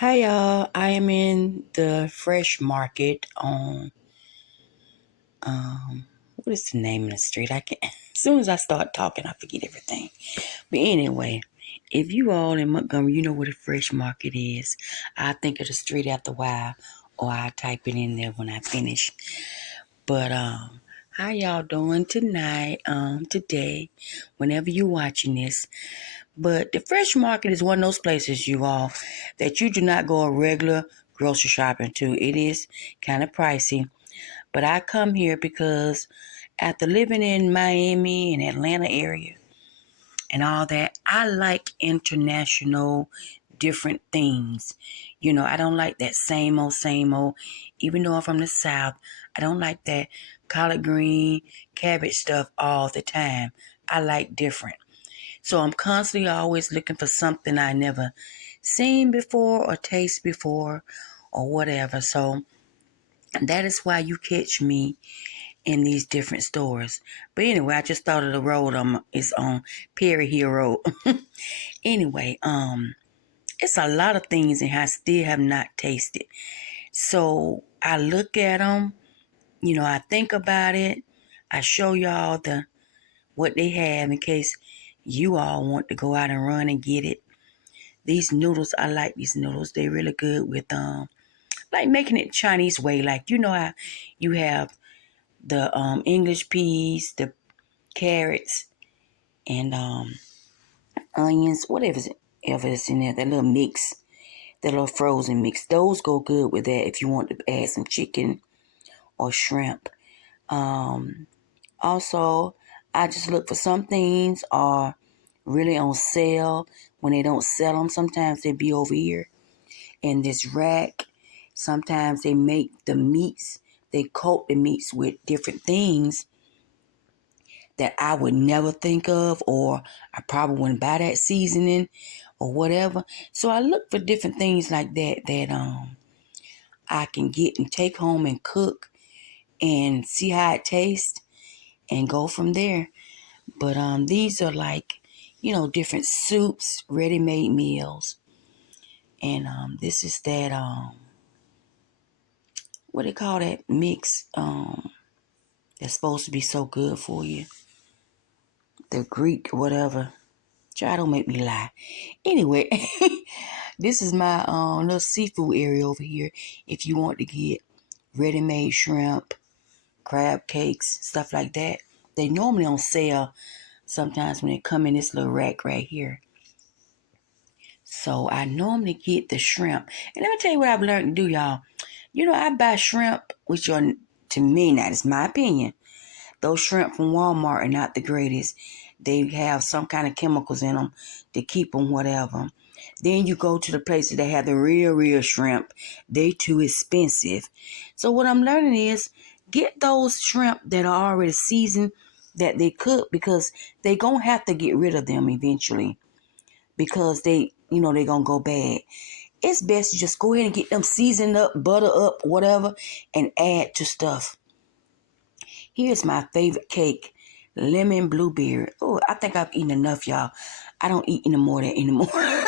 Hi y'all, I am in the fresh market on what is the name of the street? I can not as soon as I start talking I forget everything. But anyway, if you all in Montgomery, you know what a fresh market is. I think of the street after a while or I type it in there when I finish. But how y'all doing tonight, today, whenever you're watching this? But the fresh market is one of those places, you all, that you do not go a regular grocery shopping to. It is kind of pricey. But I come here because after living in Miami and Atlanta area and all that, I like international different things. You know, I don't like that same old. Even though I'm from the South, I don't like that collard green, cabbage stuff all the time. I like different. So I'm constantly always looking for something I never seen before or taste before or whatever. So that is why you catch me in these different stores. But anyway, I just thought of the road is on Perry Hill Road. Anyway, it's a lot of things and I still have not tasted. So I look at them, I think about it. I show y'all what they have in case you all want to go out and run and get it. These noodles, I like these noodles. They're really good with like making it Chinese way. Like how you have the English peas, the carrots, and onions, whatever is in there, that little mix, that little frozen mix. Those go good with that if you want to add some chicken or shrimp. Also, I just look for some things are really on sale. When they don't sell them, sometimes they be over here in this rack. Sometimes they make the meats, they coat the meats with different things that I would never think of, or I probably wouldn't buy that seasoning or whatever. So I look for different things like that I can get and take home and cook and see how it tastes and go from there. But these are like, different soups, ready-made meals. And this is that what do you call that mix? That's supposed to be so good for you. The Greek, whatever. Try don't make me lie. Anyway, this is my little seafood area over here. If you want to get ready-made shrimp, crab cakes, stuff like that. They normally on sale sometimes when they come in this little rack right here. So I normally get the shrimp. And let me tell you what I've learned to do, y'all. I buy shrimp, which are, to me, now it's my opinion, those shrimp from Walmart are not the greatest. They have some kind of chemicals in them to keep them whatever. Then you go to the places that have the real shrimp. They too expensive. So what I'm learning is get those shrimp that are already seasoned that they cook, because they going to have to get rid of them eventually because they're going to go bad. It's best to just go ahead and get them seasoned up, butter up, whatever, and add to stuff. Here's my favorite cake, lemon blueberry. Oh, I think I've eaten enough, y'all. I don't eat any more than anymore.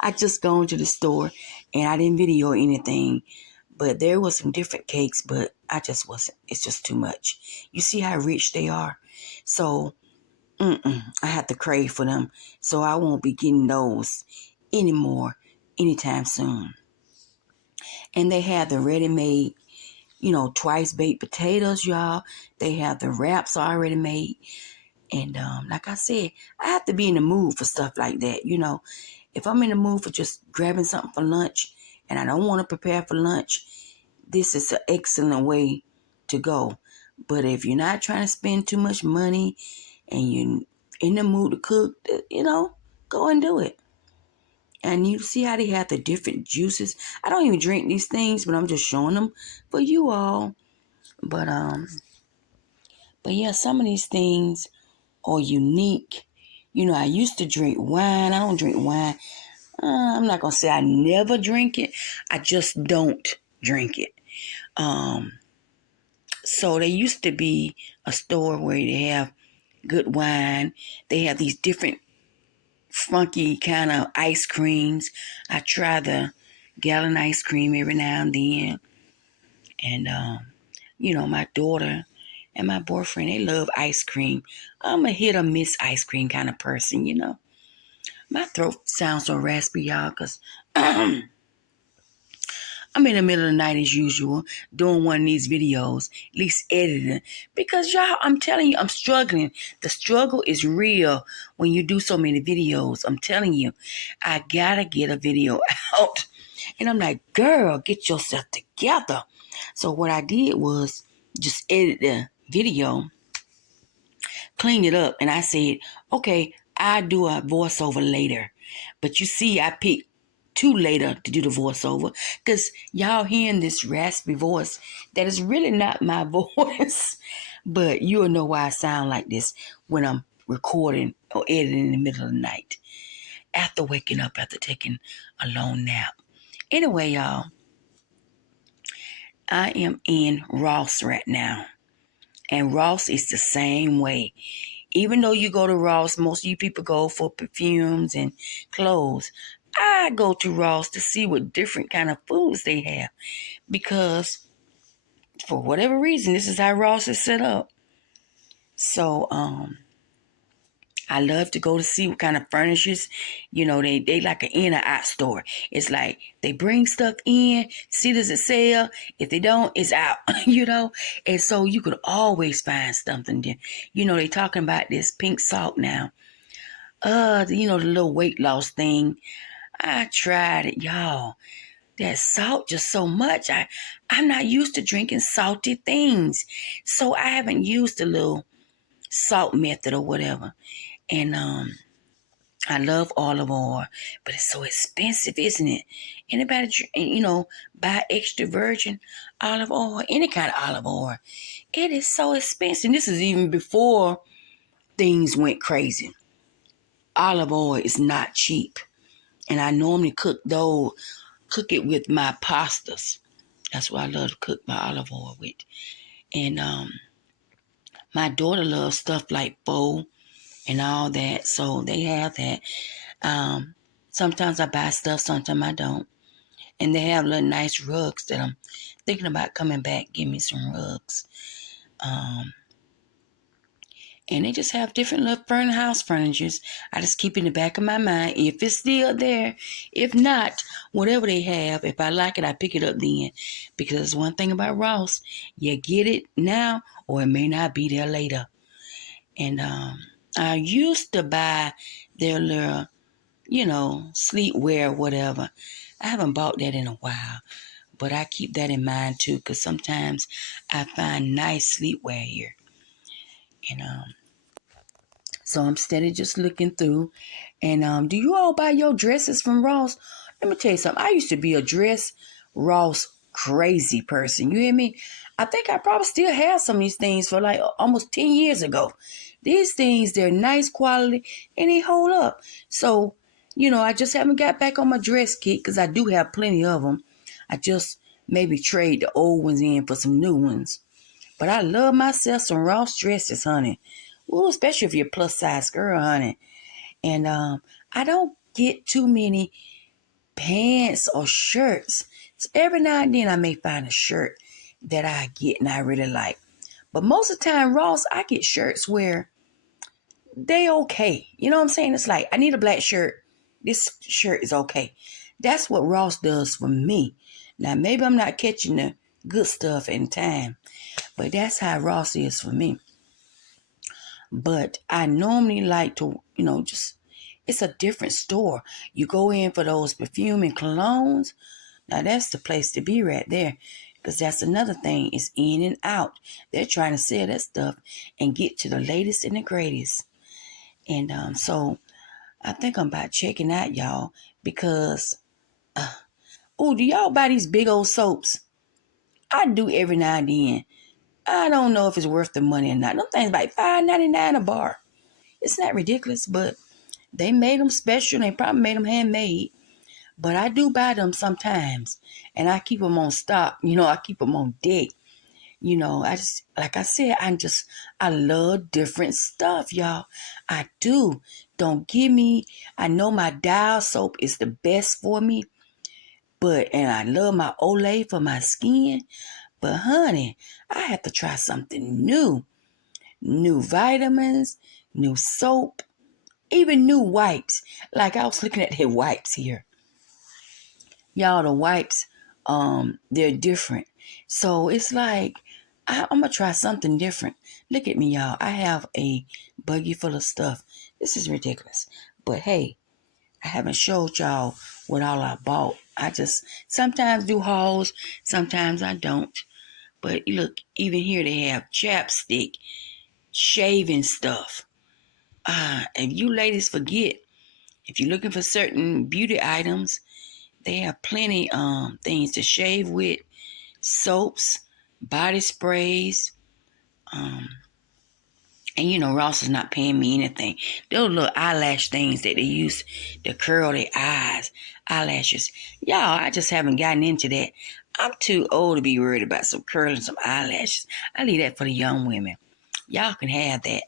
I just gone to the store and I didn't video anything. But there was some different cakes, but I just wasn't. It's just too much. You see how rich they are? So, I have to crave for them. So I won't be getting those anymore anytime soon. And they have the ready-made, twice baked potatoes, y'all. They have the wraps already made. And like I said, I have to be in the mood for stuff like that. If I'm in the mood for just grabbing something for lunch and I don't want to prepare for lunch, this is an excellent way to go. But if you're not trying to spend too much money and you're in the mood to cook, go and do it. And you see how they have the different juices. I don't even drink these things, but I'm just showing them for you all. But yeah, some of these things are unique. I used to drink wine. I don't drink wine. I'm not going to say I never drink it. I just don't drink it. So there used to be a store where they have good wine. They have these different funky kind of ice creams. I try the gallon ice cream every now and then. And, my daughter and my boyfriend, they love ice cream. I'm a hit or miss ice cream kind of person. My throat sounds so raspy, y'all, because I'm in the middle of the night as usual, doing one of these videos, at least editing. Because y'all, I'm telling you, I'm struggling. The struggle is real when you do so many videos. I'm telling you, I gotta get a video out. And I'm like, girl, get yourself together. So what I did was just edit the video, clean it up, and I said, okay, I'll do a voiceover later. But you see, I picked two later to do the voiceover because y'all hearing this raspy voice that is really not my voice. But you'll know why I sound like this when I'm recording or editing in the middle of the night after waking up after taking a long nap. Anyway, y'all, I am in Ross right now. And Ross is the same way. Even though you go to Ross, most of you people go for perfumes and clothes. I go to Ross to see what different kind of foods they have. Because for whatever reason, this is how Ross is set up. So, I love to go to see what kind of furnishings, they like an in or out store. It's like they bring stuff in, see does it sell. If they don't, it's out, And so you could always find something there. They talking about this pink salt now. The little weight loss thing. I tried it, y'all. That salt just so much. I'm not used to drinking salty things. So I haven't used the little salt method or whatever. And I love olive oil, but it's so expensive, isn't it? Anybody, buy extra virgin olive oil, any kind of olive oil. It is so expensive. This is even before things went crazy. Olive oil is not cheap. And I normally cook it with my pastas. That's what I love to cook my olive oil with. And my daughter loves stuff like pho and all that, so they have that. Sometimes I buy stuff, sometimes I don't. And they have little nice rugs that I'm thinking about coming back, give me some rugs. And they just have different little house furnitures. I just keep in the back of my mind, if it's still there. If not, whatever they have, if I like it, I pick it up then. Because one thing about Ross, you get it now or it may not be there later. And I used to buy their little, sleepwear, whatever. I haven't bought that in a while. But I keep that in mind too, because sometimes I find nice sleepwear here. And so I'm steady just looking through. And do you all buy your dresses from Ross? Let me tell you something. I used to be a dress Ross crazy person. You hear me? I think I probably still have some of these things for like almost 10 years ago. These things, they're nice quality and they hold up. So, I just haven't got back on my dress kit because I do have plenty of them. I just maybe trade the old ones in for some new ones. But I love myself some Ross dresses, honey. Ooh, especially if you're a plus size girl, honey. And I don't get too many pants or shirts. So every now and then I may find a shirt that I get and I really like. But most of the time, Ross, I get shirts where they okay. You know what I'm saying? It's like, I need a black shirt. This shirt is okay. That's what Ross does for me. Now, maybe I'm not catching the good stuff in time, but that's how Ross is for me. But I normally like to, it's a different store. You go in for those perfume and colognes. Now, that's the place to be right there. Because that's another thing. It's in and out. They're trying to sell that stuff and get to the latest and the greatest. And so I think I'm about checking out, y'all. Because, do y'all buy these big old soaps? I do every now and then. I don't know if it's worth the money or not. Them things like $5.99 a bar. It's not ridiculous, but they made them special. They probably made them handmade. But I do buy them sometimes. And I keep them on stock. I keep them on deck. I just, like I said, I love different stuff, y'all. I do. Don't give me, I know my Dial soap is the best for me. And I love my Olay for my skin. But honey, I have to try something new. New vitamins, new soap, even new wipes. Like I was looking at the wipes here. Y'all, the wipes, they're different. So it's like, I'm going to try something different. Look at me, y'all. I have a buggy full of stuff. This is ridiculous. But hey, I haven't showed y'all what all I bought. I just sometimes do hauls, sometimes I don't. But look, even here they have chapstick, shaving stuff. If you ladies forget, if you're looking for certain beauty items, they have plenty things to shave with, soaps, body sprays, and you know Ross is not paying me anything. Those little eyelash things that they use to curl their eyes, eyelashes. Y'all, I just haven't gotten into that. I'm too old to be worried about some curling some eyelashes. I leave that for the young women. Y'all can have that.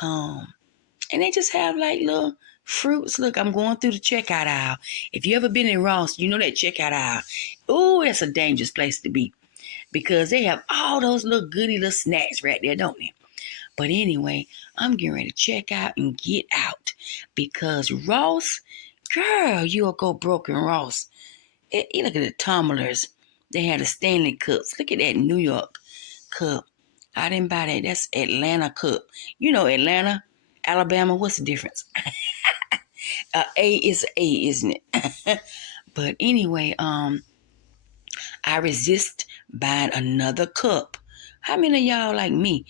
And they just have like little fruits. Look, I'm going through the checkout aisle. If you ever been in Ross, you know that checkout aisle. Oh, that's a dangerous place to be because they have all those little goody little snacks right there, don't they? But anyway, I'm getting ready to check out and get out because Ross, girl, you'll go broke in Ross. You look at the tumblers. They had the Stanley cups. Look at that New York cup. I didn't buy that. That's Atlanta cup. You know Atlanta, Alabama. What's the difference? A is A, isn't it? But anyway, I resist buying another cup. How many of y'all like me?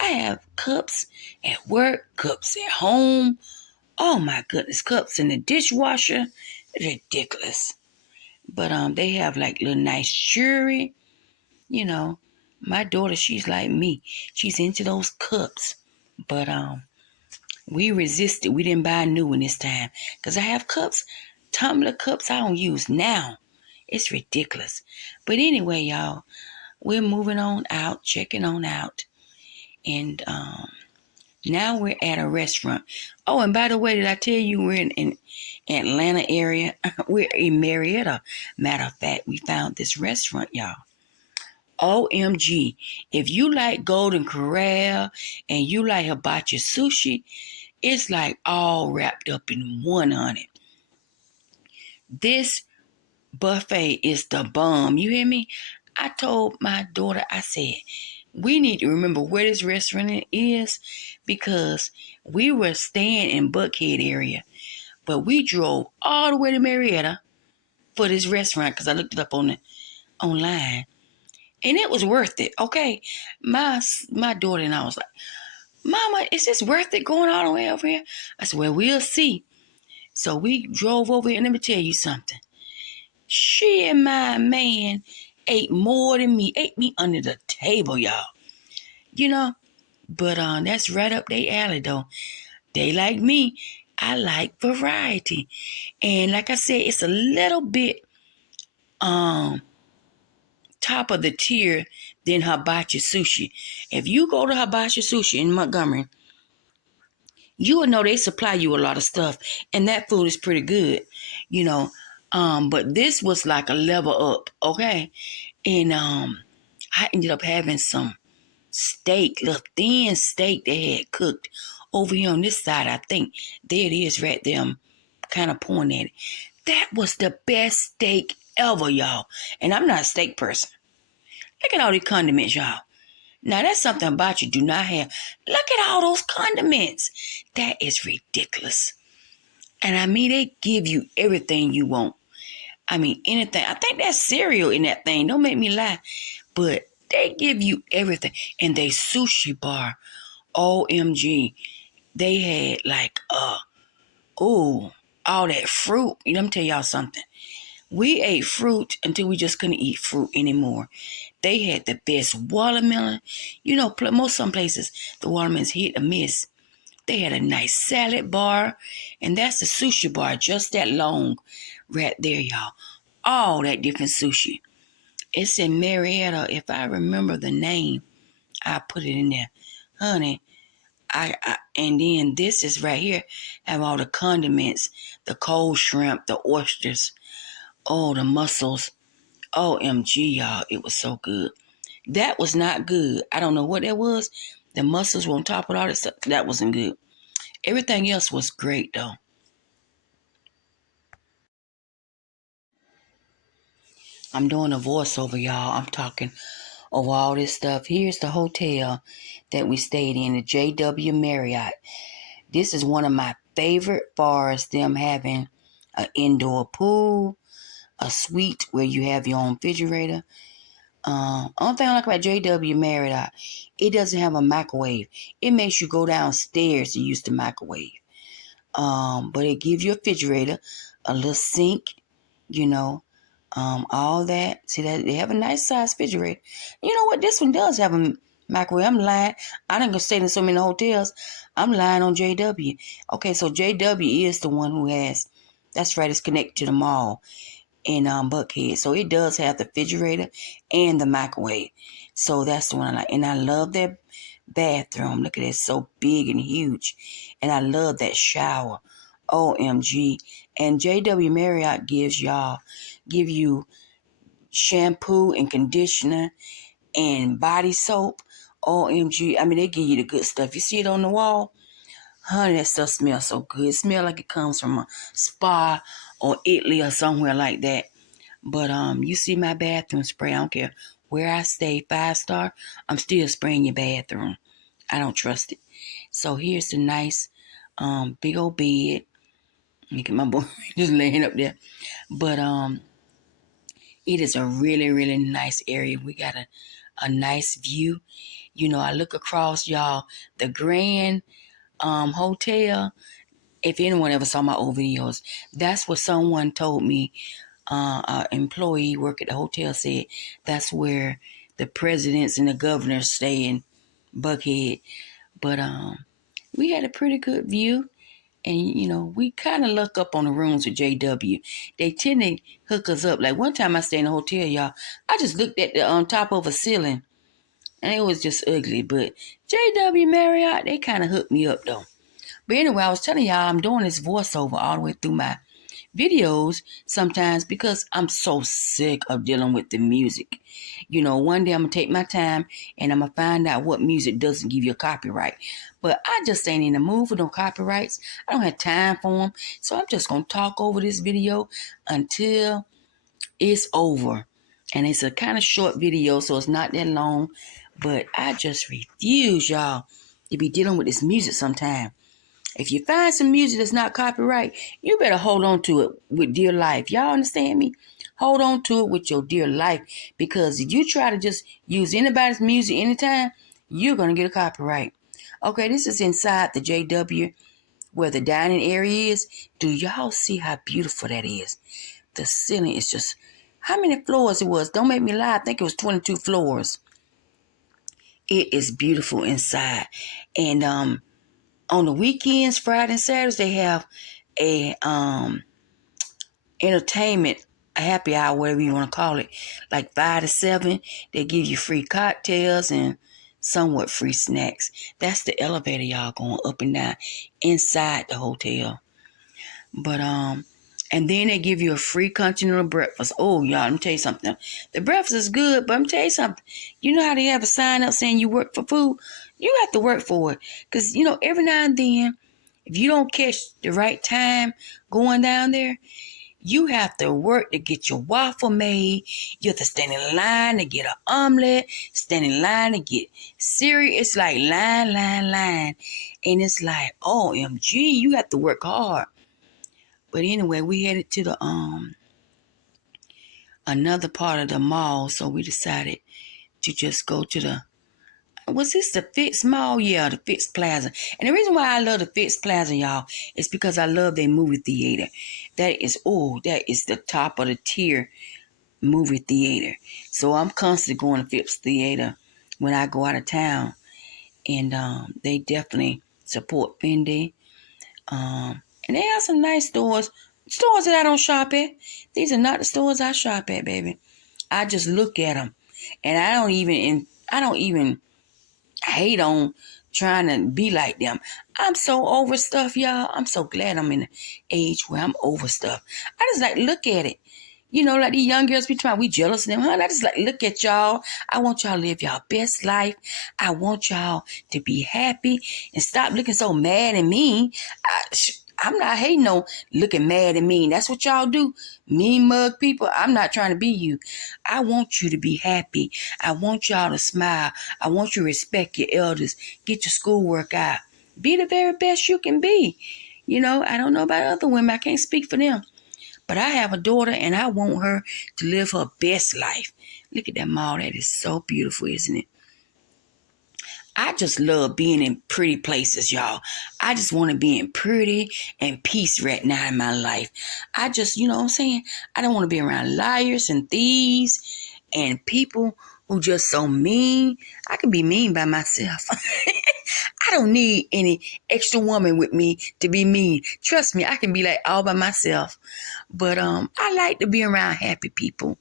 I have cups at work, cups at home. Oh my goodness, cups in the dishwasher. Ridiculous. But they have like little nice jewelry. You know, my daughter, she's like me. She's into those cups. But we resisted. We didn't buy a new one this time. Because I have cups, tumbler cups I don't use now. It's ridiculous. But anyway, y'all, we're moving on out, checking on out. And now we're at a restaurant. Oh, and by the way, did I tell you we're in Atlanta area? We're in Marietta. Matter of fact, we found this restaurant, y'all. OMG. If you like Golden Corral and you like hibachi sushi, it's like all wrapped up in one, honey. This buffet is the bomb. You hear me? I told my daughter, I said, we need to remember where this restaurant is because we were staying in Buckhead area, but we drove all the way to Marietta for this restaurant because I looked it up online, and it was worth it. Okay, my daughter and I was like, "Mama, is this worth it going all the way over here?" I said, "Well, we'll see." So we drove over here, and let me tell you something. She and my man ate more than me, ate me under the table, y'all. You know, but that's right up their alley, though. They like me. I like variety. And like I said, it's a little bit top of the tier than hibachi sushi. If you go to hibachi sushi in Montgomery, you will know they supply you a lot of stuff. And that food is pretty good, you know. But this was like a level up, okay? And I ended up having some steak, little thin steak they had cooked over here on this side. I think there it is right there. I'm kind of pointing at it. That was the best steak ever, y'all. And I'm not a steak person. Look at all these condiments, y'all. Now that's something about you do not have. Look at all those condiments. That is ridiculous. And I mean, they give you everything you want. I mean, anything. I think that's cereal in that thing. Don't make me lie. But they give you everything. And they sushi bar, OMG. They had like, all that fruit. You know, let me tell y'all something. We ate fruit until we just couldn't eat fruit anymore. They had the best watermelon. You know, most some places, the watermelon's hit or miss. They had a nice salad bar. And that's the sushi bar, just that long right there, y'all. All that different sushi. It's in Marietta. If I remember the name, I'll put it in there. Honey, and then this is right here. Have all the condiments, the cold shrimp, the oysters. Oh, the mussels. OMG, y'all. It was so good. That was not good. I don't know what that was. The mussels were on top of all that stuff. That wasn't good. Everything else was great, though. I'm doing a voiceover, y'all. I'm talking over all this stuff. Here's the hotel that we stayed in, the JW Marriott. This is one of my favorite bars, them having an indoor pool, a suite where you have your own refrigerator. Only thing I like about JW Marriott, it doesn't have a microwave. It makes you go downstairs to use the microwave. But it gives you a refrigerator, a little sink, you know, all that. See that they have a nice size refrigerator. You know what? This one does have a microwave. I'm lying. I didn't go stay in so many hotels. I'm lying on JW. Okay, so JW is the one who has. That's right. It's connected to the mall in Buckhead. So it does have the refrigerator and the microwave. So that's the one I like. And I love that bathroom. Look at it, it's so big and huge. And I love that shower. OMG. And JW Marriott give you shampoo and conditioner and body soap. OMG. I mean, they give you the good stuff. You see it on the wall? Honey, that stuff smells so good. It smells like it comes from a spa or Italy or somewhere like that. But you see my bathroom spray. I don't care where I stay, 5-star, I'm still spraying your bathroom. I don't trust it. So here's the nice big old bed. Look at my boy just laying up there. But it is a really, really nice area. We got a nice view. You know, I look across, y'all, the Grand Hotel. If anyone ever saw my old videos, that's what someone told me. An employee work at the hotel said that's where the presidents and the governors stay in Buckhead. But we had a pretty good view. And, you know, we kind of look up on the rooms with JW. They tend to hook us up. Like one time I stayed in a hotel, y'all. I just looked at the on top of a ceiling. And it was just ugly. But JW Marriott, they kind of hooked me up, though. But anyway, I was telling y'all I'm doing this voiceover all the way through my videos sometimes because I'm so sick of dealing with the music. You know, one day I'm going to take my time and I'm going to find out what music doesn't give you a copyright. But I just ain't in the mood for no copyrights. I don't have time for them. So I'm just going to talk over this video until it's over. And it's a kind of short video, so it's not that long. But I just refuse, y'all, to be dealing with this music sometime. If you find some music that's not copyright, you better hold on to it with dear life. Y'all understand me? Hold on to it with your dear life. Because if you try to just use anybody's music anytime, you're going to get a copyright. Okay, this is inside the JW where the dining area is. Do y'all see how beautiful that is? The ceiling is just... How many floors it was? Don't make me lie. I think it was 22 floors. It is beautiful inside. And on the weekends, Friday and Saturdays, they have a entertainment, a happy hour, whatever you want to call it, like 5 to 7. They give you free cocktails and somewhat free snacks. That's the elevator, y'all, going up and down inside the hotel. But and then they give you a free continental breakfast. Oh, y'all, let me tell you something. The breakfast is good, but let me tell you something. You know how they have a sign up saying you work for food? You have to work for it. Because, you know, every now and then, if you don't catch the right time going down there, you have to work to get your waffle made. You have to stand in line to get an omelet, stand in line to get cereal. It's like line. And it's like, OMG, you have to work hard. But anyway, we headed to the another part of the mall, so we decided to just go to the... Was this the Fitz Mall? Yeah, the Fitz Plaza. And the reason why I love the Fitz Plaza, y'all, is because I love their movie theater. That is the top of the tier movie theater. So I'm constantly going to Fitz Theater when I go out of town. And they definitely support Fendi. And they have some nice stores. Stores that I don't shop at. These are not the stores I shop at, baby. I just look at them. And I don't even hate on trying to be like them. I'm so over stuff, y'all. I'm so glad I'm in an age where I'm over stuff. I just like look at it. Like these young girls be trying, we jealous of them, huh? I just like, look at y'all. I want y'all to live y'all best life. I want y'all to be happy and stop looking so mad and mean. I'm not hating no looking mad and mean. That's what y'all do. Mean mug people. I'm not trying to be you. I want you to be happy. I want y'all to smile. I want you to respect your elders. Get your schoolwork out. Be the very best you can be. I don't know about other women. I can't speak for them. But I have a daughter and I want her to live her best life. Look at that mall. That is so beautiful, isn't it? I just love being in pretty places, y'all. I just want to be in pretty and peace right now in my life. I just, you know what I'm saying? I don't want to be around liars and thieves and people who just so mean. I can be mean by myself. I don't need any extra woman with me to be mean. Trust me, I can be like all by myself. But I like to be around happy people.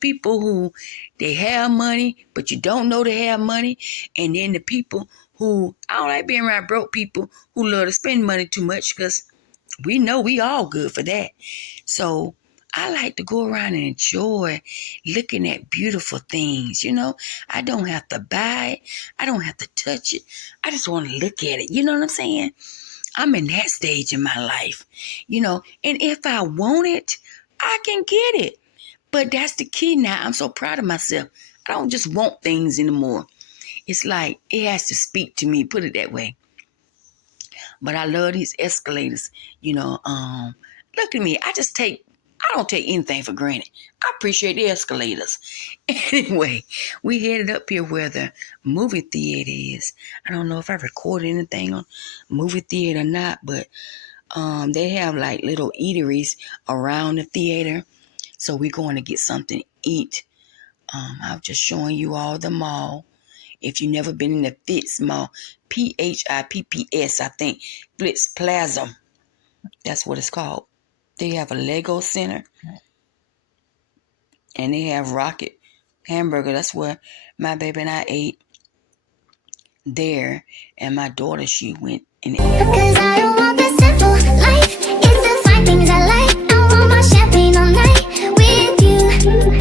People who they have money, but you don't know they have money. And then the people who, I don't like being around broke people who love to spend money too much because we know we all good for that. So I like to go around and enjoy looking at beautiful things, I don't have to buy it. I don't have to touch it. I just want to look at it. You know what I'm saying? I'm in that stage in my life, and if I want it, I can get it. But that's the key now. I'm so proud of myself. I don't just want things anymore. It's like it has to speak to me, put it that way. But I love these escalators. Look at me. I don't take anything for granted. I appreciate the escalators. Anyway, we headed up here where the movie theater is. I don't know if I recorded anything on movie theater or not, but they have like little eateries around the theater. So we're going to get something to eat. I'm just showing you all the mall. If you've never been in the Fitz Mall, Phipps, I think, Fitz Plaza. That's what it's called. They have a Lego Center. And they have Rocket Hamburger. That's where my baby and I ate there. And my daughter, she went and ate. Because I don't want the simple life. It's the fine things I like. I want my champagne all night with you.